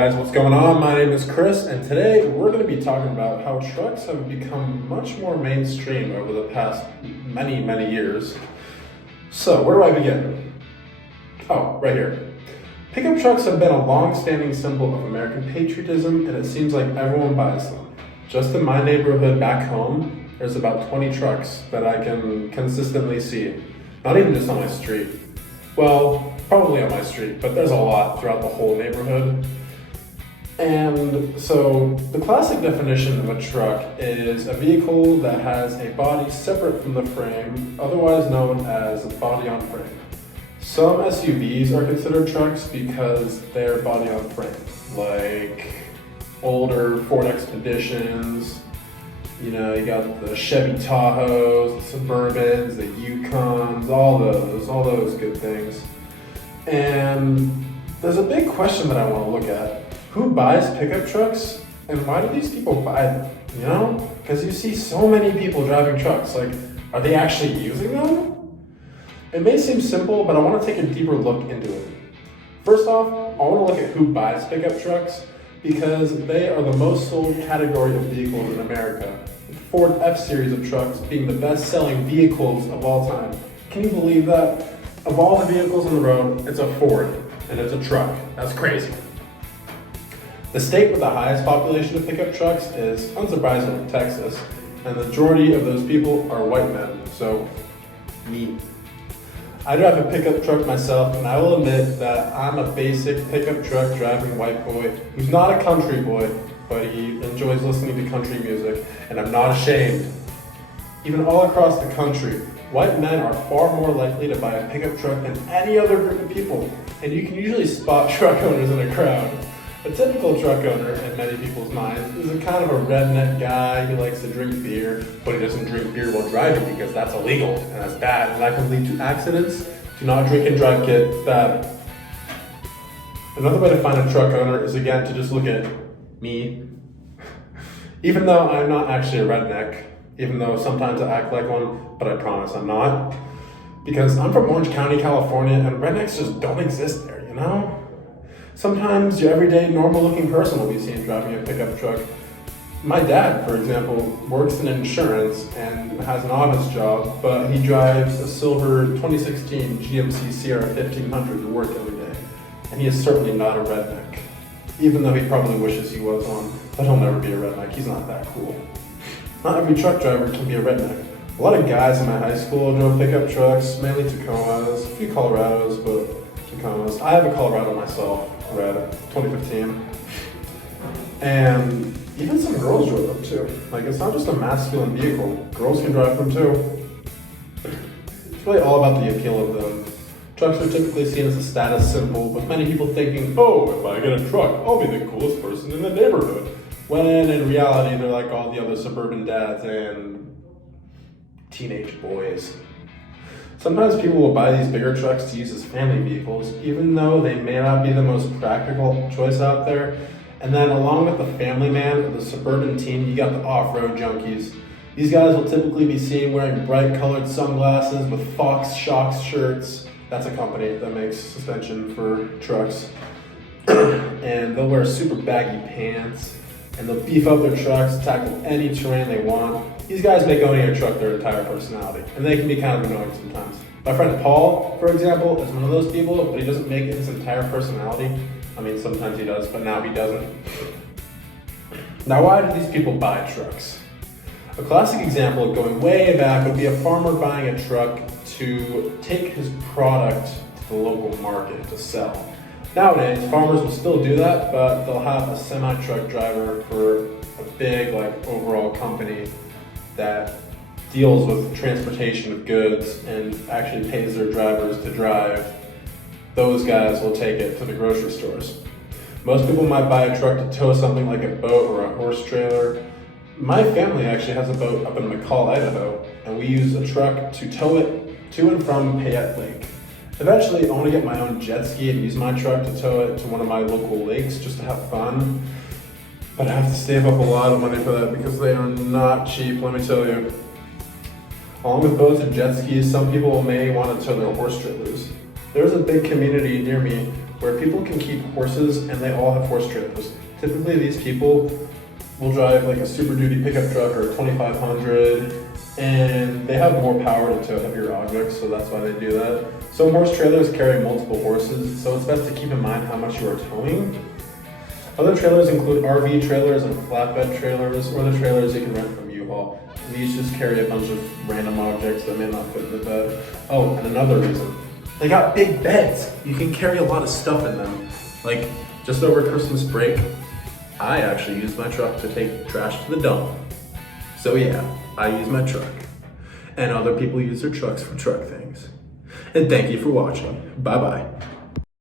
Guys, what's going on? My name is Chris, and today we're going to be talking about how trucks have become much more mainstream over the past many years. So, where do I begin? Oh, right here. Pickup trucks have been a long-standing symbol of American patriotism, and it seems like everyone buys them. Just in my neighborhood back home, there's about 20 trucks that I can consistently see. Not even just on my street. Well, probably on my street, but there's a lot throughout the whole neighborhood. And so the classic definition of a truck is a vehicle that has a body separate from the frame, otherwise known as a body on frame. Some SUVs are considered trucks because they're body on frame, like older Ford Expeditions. You know, you got the Chevy Tahoes, the Suburbans, the Yukons, all those good things. And there's a big question that I want to look at. Who buys pickup trucks, and why do these people buy them? You know, because you see so many people driving trucks. Like, are they actually using them? It may seem simple, but I want to take a deeper look into it. First off, I want to look at who buys pickup trucks because they are the most sold category of vehicles in America. The Ford F-Series of trucks being the best-selling vehicles of all time. Can you believe that? Of all the vehicles on the road, it's a Ford, and it's a truck. That's crazy. The state with the highest population of pickup trucks is, unsurprisingly, Texas, and the majority of those people are white men, so me. I drive a pickup truck myself, and I will admit that I'm a basic pickup truck driving white boy who's not a country boy, but he enjoys listening to country music, and I'm not ashamed. Even all across the country, white men are far more likely to buy a pickup truck than any other group of people, and you can usually spot truck owners in a crowd. A typical truck owner, in many people's minds, is a kind of a redneck guy who likes to drink beer, but he doesn't drink beer while driving because that's illegal and that's bad and that can lead to accidents. Do not drink and drive, kid. Bad. Another way to find a truck owner is again to just look at me. Even though I'm not actually a redneck, even though sometimes I act like one, but I promise I'm not. Because I'm from Orange County, California, and rednecks just don't exist there, you know? Sometimes your everyday, normal-looking person will be seen driving a pickup truck. My dad, for example, works in insurance and has an honest job, but he drives a silver 2016 GMC Sierra 1500 to work every day. And he is certainly not a redneck, even though he probably wishes he was one, but he'll never be a redneck. He's not that cool. Not every truck driver can be a redneck. A lot of guys in my high school drove pickup trucks, mainly Tacomas, a few Colorados, but Tacomas. I have a Colorado myself. Red, 2015. And even some girls drove them too. Like, it's not just a masculine vehicle. Girls can drive them too. It's really all about the appeal of them. Trucks are typically seen as a status symbol, with many people thinking, oh, if I get a truck, I'll be the coolest person in the neighborhood. When in reality, they're like all the other suburban dads and teenage boys. Sometimes people will buy these bigger trucks to use as family vehicles, even though they may not be the most practical choice out there. And then along with the family man or the suburban teen, you got the off-road junkies. These guys will typically be seen wearing bright colored sunglasses with Fox Shocks shirts. That's a company that makes suspension for trucks. And they'll wear super baggy pants, and they'll beef up their trucks, tackle any terrain they want. These guys make owning a truck their entire personality, and they can be kind of annoying sometimes. My friend Paul, for example, is one of those people, but he doesn't make it his entire personality. I mean, sometimes he does, but now he doesn't. Now, why do these people buy trucks? A classic example going way back would be a farmer buying a truck to take his product to the local market to sell. Nowadays, farmers will still do that, but they'll have a semi-truck driver for a big, overall company that deals with transportation of goods and actually pays their drivers to drive. Those guys will take it to the grocery stores. Most people might buy a truck to tow something like a boat or a horse trailer. My family actually has a boat up in McCall, Idaho, and we use a truck to tow it to and from Payette Lake. Eventually, I want to get my own jet ski and use my truck to tow it to one of my local lakes just to have fun. But I have to save up a lot of money for that because they are not cheap, let me tell you. Along with boats and jet skis, some people may want to tow their horse trailers. There's a big community near me where people can keep horses and they all have horse trailers. Typically these people will drive like a Super Duty pickup truck or a 2500, and they have more power to tow heavier objects, so that's why they do that. Some horse trailers carry multiple horses, so it's best to keep in mind how much you are towing. Other trailers include RV trailers and flatbed trailers, or the trailers you can rent from U-Haul. These just carry a bunch of random objects that may not fit in the bed. Oh, and another reason. They got big beds. You can carry a lot of stuff in them. Like, just over Christmas break, I actually used my truck to take trash to the dump. So yeah, I use my truck. And other people use their trucks for truck things. And thank you for watching. Bye-bye.